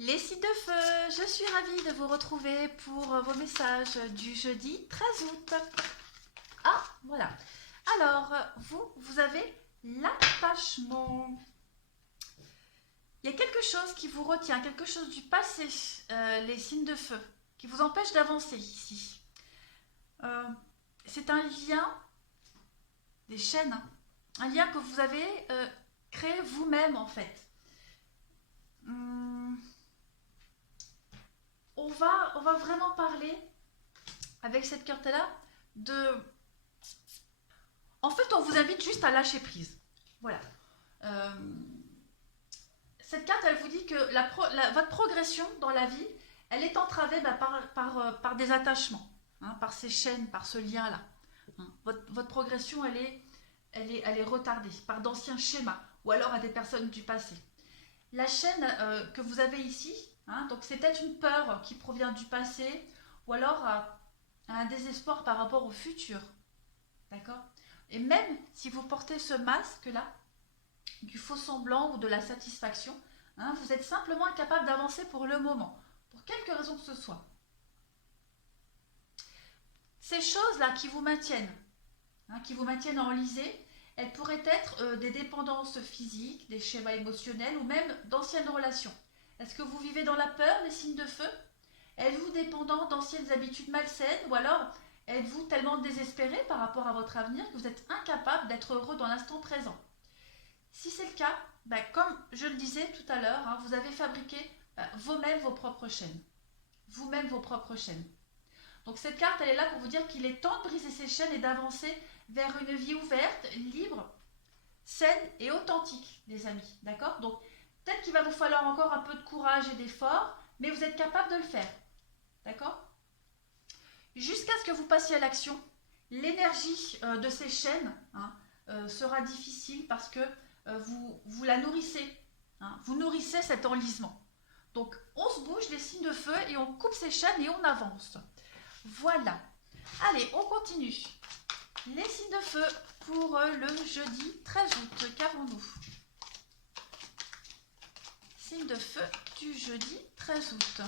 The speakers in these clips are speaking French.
Les signes de feu, je suis ravie de vous retrouver pour vos messages du jeudi 13 août. Ah, voilà. Alors, vous avez l'attachement. Il y a quelque chose qui vous retient, quelque chose du passé, les signes de feu, qui vous empêche d'avancer ici. Euh, c'est un lien, des chaînes, hein, un lien que vous avez créé vous-même en fait. Hum, on va vraiment parler avec cette carte-là de... En fait, on vous invite juste à lâcher prise. Voilà. Euh, cette carte, elle vous dit que votre progression dans la vie, elle est entravée par des attachements, hein, par ces chaînes, par ce lien-là. Hein. Votre progression, elle est retardée par d'anciens schémas ou alors à des personnes du passé. La chaîne que vous avez ici, hein, donc c'est peut-être une peur qui provient du passé ou alors à un désespoir par rapport au futur. D'accord. Et même si vous portez ce masque-là, du faux semblant ou de la satisfaction, hein, vous êtes simplement incapable d'avancer pour le moment, pour quelque raison que ce soit. Ces choses-là qui vous maintiennent enlisé, elles pourraient être des dépendances physiques, des schémas émotionnels ou même d'anciennes relations. Est-ce que vous vivez dans la peur, les signes de feu? Êtes-vous dépendant d'anciennes habitudes malsaines ou alors êtes-vous tellement désespéré par rapport à votre avenir que vous êtes incapable d'être heureux dans l'instant présent? Si c'est le cas, comme je le disais tout à l'heure, hein, vous avez fabriqué vous-même vos propres chaînes. Vous-même vos propres chaînes. Donc cette carte, elle est là pour vous dire qu'il est temps de briser ces chaînes et d'avancer vers une vie ouverte, libre, saine et authentique, les amis. D'accord? Donc peut-être qu'il va vous falloir encore un peu de courage et d'effort, mais vous êtes capable de le faire. D'accord? Jusqu'à ce que vous passiez à l'action, l'énergie de ces chaînes, hein, sera difficile parce que vous la nourrissez. Hein, vous nourrissez cet enlisement. Donc on se bouge les signes de feu et on coupe ces chaînes et on avance. Voilà. Allez, on continue. Les signes de feu pour le jeudi 13 août. Qu'avons-nous? Signe de feu du jeudi 13 août.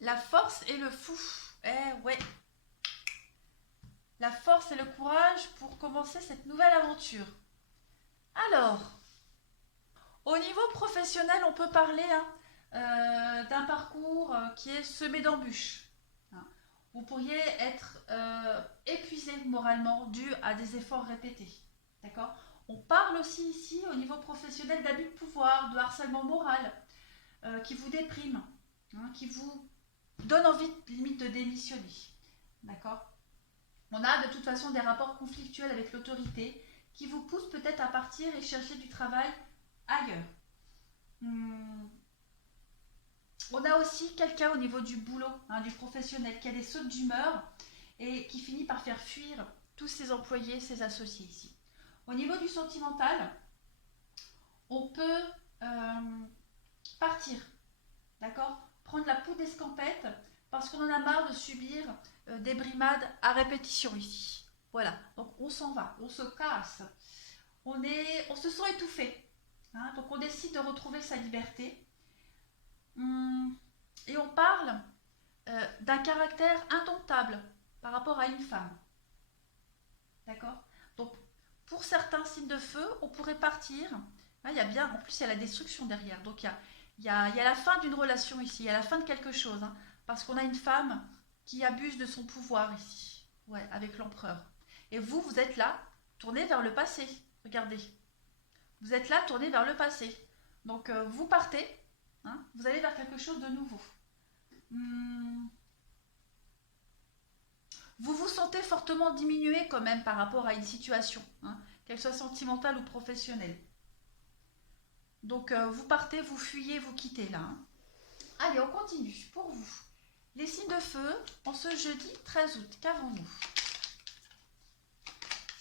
La force et le fou. Eh ouais. La force et le courage pour commencer cette nouvelle aventure. Alors, au niveau professionnel, on peut parler d'un parcours qui est semé d'embûches. Hein. Vous pourriez être épuisé moralement dû à des efforts répétés. D'accord. On parle aussi ici au niveau professionnel d'abus de pouvoir, de harcèlement moral, qui vous déprime, hein, qui vous donne envie limite de démissionner. D'accord. On a de toute façon des rapports conflictuels avec l'autorité qui vous poussent peut-être à partir et chercher du travail ailleurs. Hum. On a aussi quelqu'un au niveau du boulot, hein, du professionnel, qui a des sautes d'humeur et qui finit par faire fuir tous ses employés, ses associés ici. Au niveau du sentimental, on peut partir, d'accord? Prendre la peau d'escampette parce qu'on en a marre de subir des brimades à répétition ici. Voilà, donc on s'en va, on se casse, on se sent étouffé. Hein, donc on décide de retrouver sa liberté. Et on parle d'un caractère indomptable par rapport à une femme. D'accord. Donc pour certains signes de feu, on pourrait partir. Hein, il y a bien, en plus il y a la destruction derrière. Donc il y a la fin d'une relation ici, il y a la fin de quelque chose. Hein, parce qu'on a une femme qui abuse de son pouvoir ici. Ouais, avec l'empereur. Et vous êtes là, tourné vers le passé. Regardez. Vous êtes là, tourné vers le passé. Donc vous partez, hein, vous allez vers quelque chose de nouveau. Hum, vous vous sentez fortement diminué quand même par rapport à une situation, hein, qu'elle soit sentimentale ou professionnelle. Donc vous partez, vous fuyez, vous quittez là. Hein. Allez, on continue pour vous. Les signes de feu en ce jeudi 13 août. Qu'avons-nous?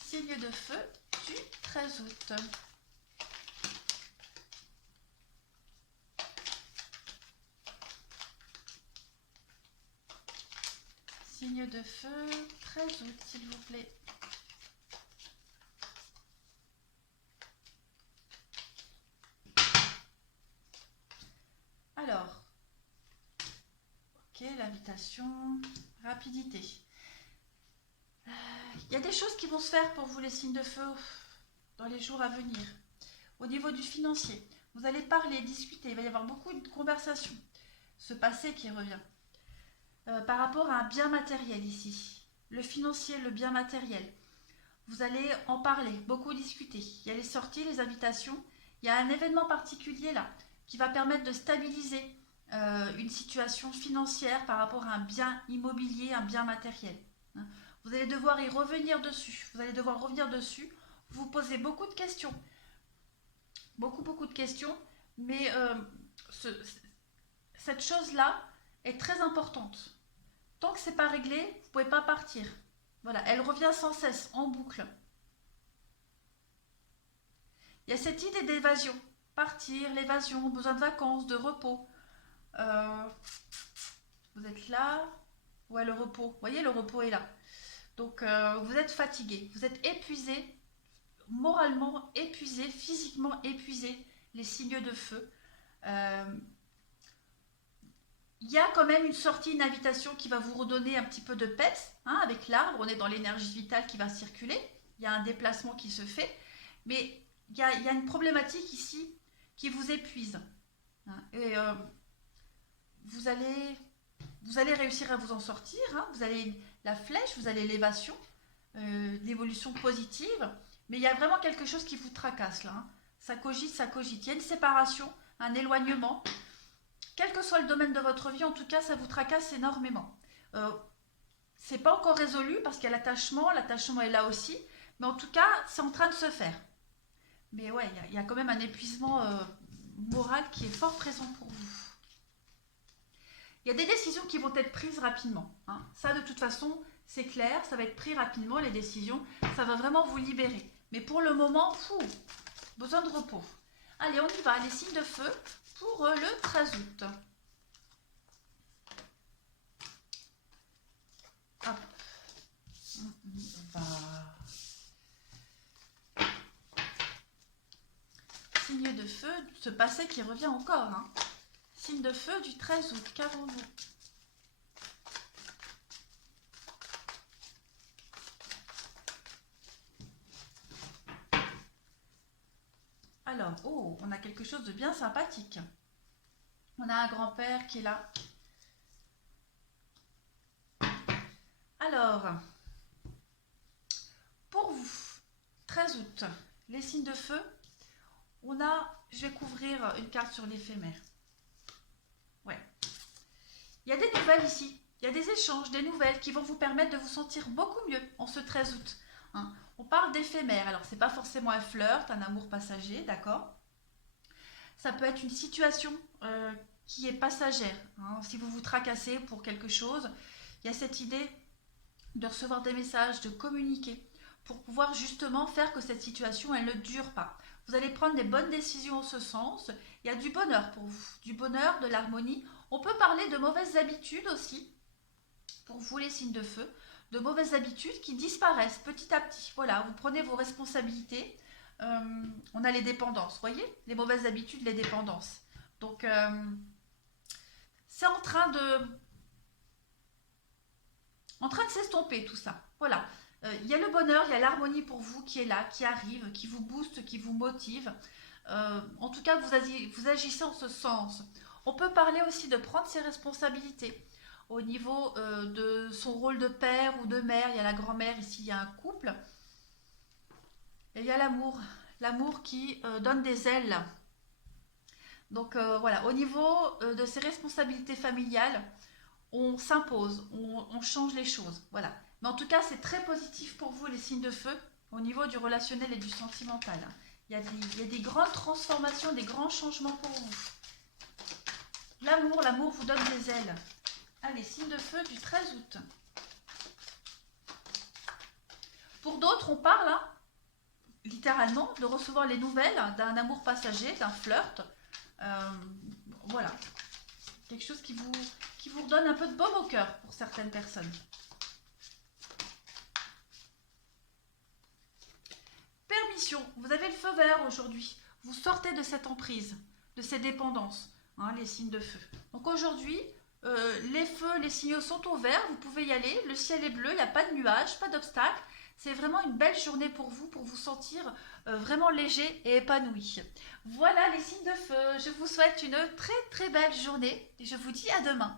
Signe de feu du 13 août. Signe de feu 13 août, s'il vous plaît. l'invitation, rapidité. Il y a des choses qui vont se faire pour vous les signes de feu dans les jours à venir. Au niveau du financier, vous allez parler, discuter, il va y avoir beaucoup de conversations. Ce passé qui revient. Par rapport à un bien matériel ici. Le financier, le bien matériel. Vous allez en parler, beaucoup discuter. Il y a les sorties, les invitations. Il y a un événement particulier là qui va permettre de stabiliser une situation financière par rapport à un bien immobilier, un bien matériel. Hein. Vous allez devoir y revenir dessus. Vous allez devoir revenir dessus. Vous posez beaucoup de questions. Beaucoup de questions. Mais cette chose-là est très importante. Tant que c'est pas réglé, vous ne pouvez pas partir. Voilà, elle revient sans cesse, en boucle. Il y a cette idée d'évasion. Partir, l'évasion, besoin de vacances, de repos. Vous êtes là. Ouais, le repos. Vous voyez, le repos est là. Donc, vous êtes fatigué. Vous êtes épuisé, moralement épuisé, physiquement épuisé. Les signes de feu. Il y a quand même une sortie, une invitation qui va vous redonner un petit peu de peps. Hein, avec l'arbre, on est dans l'énergie vitale qui va circuler. Il y a un déplacement qui se fait. Mais il y a une problématique ici qui vous épuise. Hein, et vous allez réussir à vous en sortir. Hein, vous allez la flèche, vous allez l'évasion, l'évolution positive. Mais il y a vraiment quelque chose qui vous tracasse là. Hein. Ça cogite, ça cogite. Il y a une séparation, un éloignement. Quel que soit le domaine de votre vie, en tout cas, ça vous tracasse énormément. C'est pas encore résolu parce qu'il y a l'attachement est là aussi, mais en tout cas, c'est en train de se faire. Mais ouais, il y a quand même un épuisement moral qui est fort présent pour vous. Il y a des décisions qui vont être prises rapidement. Hein. Ça, de toute façon, c'est clair, ça va être pris rapidement, les décisions. Ça va vraiment vous libérer. Mais pour le moment, besoin de repos. Allez, on y va, les signes de feu pour le 13 août. Hop. On va... Signe de feu, ce passé qui revient encore. Hein. Signe de feu du 13 août, qu'avons-nous? Alors, oh, on a quelque chose de bien sympathique. On a un grand-père qui est là. Alors, pour vous, 13 août, les signes de feu, je vais couvrir une carte sur l'éphémère. Ouais. Il y a des nouvelles ici. Il y a des échanges, des nouvelles qui vont vous permettre de vous sentir beaucoup mieux en ce 13 août. Hein. On parle d'éphémère. Alors, c'est pas forcément un flirt, un amour passager, d'accord? Ça peut être une situation qui est passagère. Hein. Si vous vous tracassez pour quelque chose, il y a cette idée de recevoir des messages, de communiquer pour pouvoir justement faire que cette situation, elle ne dure pas. Vous allez prendre des bonnes décisions en ce sens. Il y a du bonheur pour vous, du bonheur, de l'harmonie. On peut parler de mauvaises habitudes aussi, pour vous les signes de feu, de mauvaises habitudes qui disparaissent petit à petit. Voilà, vous prenez vos responsabilités. On a les dépendances, vous voyez? Les mauvaises habitudes, les dépendances. Donc, c'est en train de s'estomper tout ça. Voilà. Il y a le bonheur, il y a l'harmonie pour vous qui est là, qui arrive, qui vous booste, qui vous motive. En tout cas, vous agissez en ce sens. On peut parler aussi de prendre ses responsabilités. Au niveau de son rôle de père ou de mère, il y a la grand-mère, ici il y a un couple. Et il y a l'amour. L'amour qui donne des ailes. Donc voilà, au niveau de ses responsabilités familiales, on s'impose, on change les choses. Voilà. Mais en tout cas, c'est très positif pour vous, les signes de feu, au niveau du relationnel et du sentimental. Il y a des grandes transformations, des grands changements pour vous. L'amour vous donne des ailes. Allez, signe de feu du 13 août. Pour d'autres, on parle, hein, littéralement, de recevoir les nouvelles d'un amour passager, d'un flirt. Voilà. Quelque chose qui vous redonne un peu de baume au cœur pour certaines personnes. Permission, vous avez le feu vert aujourd'hui. Vous sortez de cette emprise, de ces dépendances, hein, les signes de feu. Donc aujourd'hui, Les feux, les signaux sont au vert, vous pouvez y aller. Le ciel est bleu, il n'y a pas de nuages, pas d'obstacles. C'est vraiment une belle journée pour vous sentir vraiment léger et épanoui. Voilà les signes de feu. Je vous souhaite une très très belle journée et je vous dis à demain.